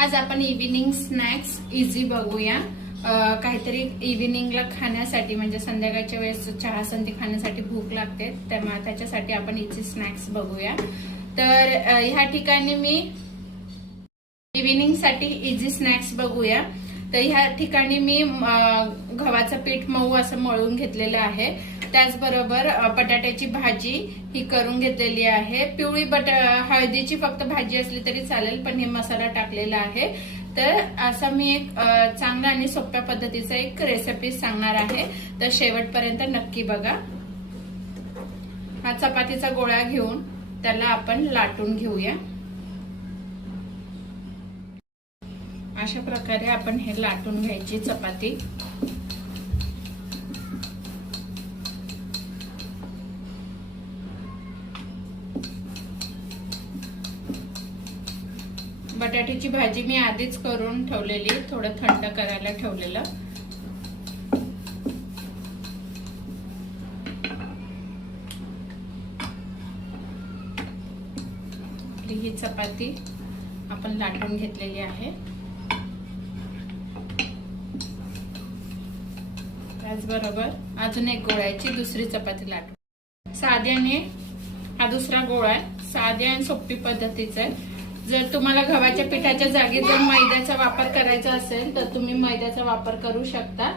आज आपण evening snacks easy बघूया। काहीतरी इव्हिनिंगला खाण्यासाठी म्हणजे संध्याकाळच्या वेळेस चहा संधी खाण्यासाठी भूक लागते, त्यामुळे त्याच्यासाठी आपण इझी स्नॅक्स बघूया। तर ह्या ठिकाणी मी इव्हिनिंग साठी इझी स्नॅक्स बघूया। तर ह्या ठिकाणी मी गव्हाचं पीठ मऊ असं मळून घेतलेलं आहे। त्याचबरोबर बटाट्याची भाजी ही करून घेतलेली आहे। पिवळी हळदीची फक्त भाजी असली तरी चालेल, पण हे मसाला टाकलेला आहे। तर असा मी एक चांगला आणि सोप्या पद्धतीचा एक रेसिपी सांगणार आहे, तर शेवटपर्यंत नक्की बघा। हा चपातीचा गोळा घेऊन त्याला आपण लाटून घेऊया। अशा प्रकारे आपण हे लाटून घ्यायची चपाती। बटाट्याची भाजी मी आधीच करून ठेवलेली, थोडं थंड करायला ठेवलेलं। ही चपाती आपण लाटून घेतलेली आहे। त्याचबरोबर अजून एक गोळ्याची दुसरी चपाती लाटून। साध्याने हा दुसरा गोळा आहे, साध्या आणि सोपी पद्धतीचा आहे। जर तुम्हाला गव्हाच्या पिठाच्या जागी जर मैद्याचा वापर करायचा असेल तर तुम्ही मैद्याचा वापर करू शकता।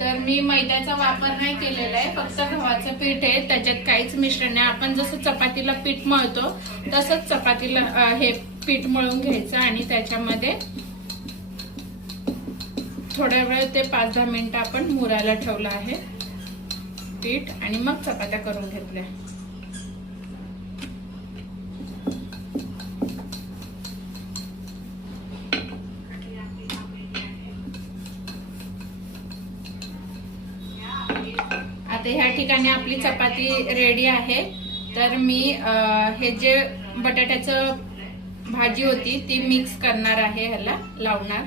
तर मी मैद्याचा वापर नाही केलेला आहे, फक्त गव्हाचं पीठ आहे, त्याच्यात काहीच मिश्रण नाही। आपण जसं चपातीला पीठ मळतो तसंच चपातीला हे पीठ मळून घ्यायचं आणि त्याच्यामध्ये थोड्या वेळ ते 5-10 मिनिटं आपण मुरायला ठेवलं आहे पीठ, आणि मग चपात्या करून घेतल्या। आता ह्या ठिकाणी आपली चपाती रेडी आहे। तर मी हे जे बटाट्याचं भाजी होती ती मिक्स करणार आहे, ह्याला लावणार।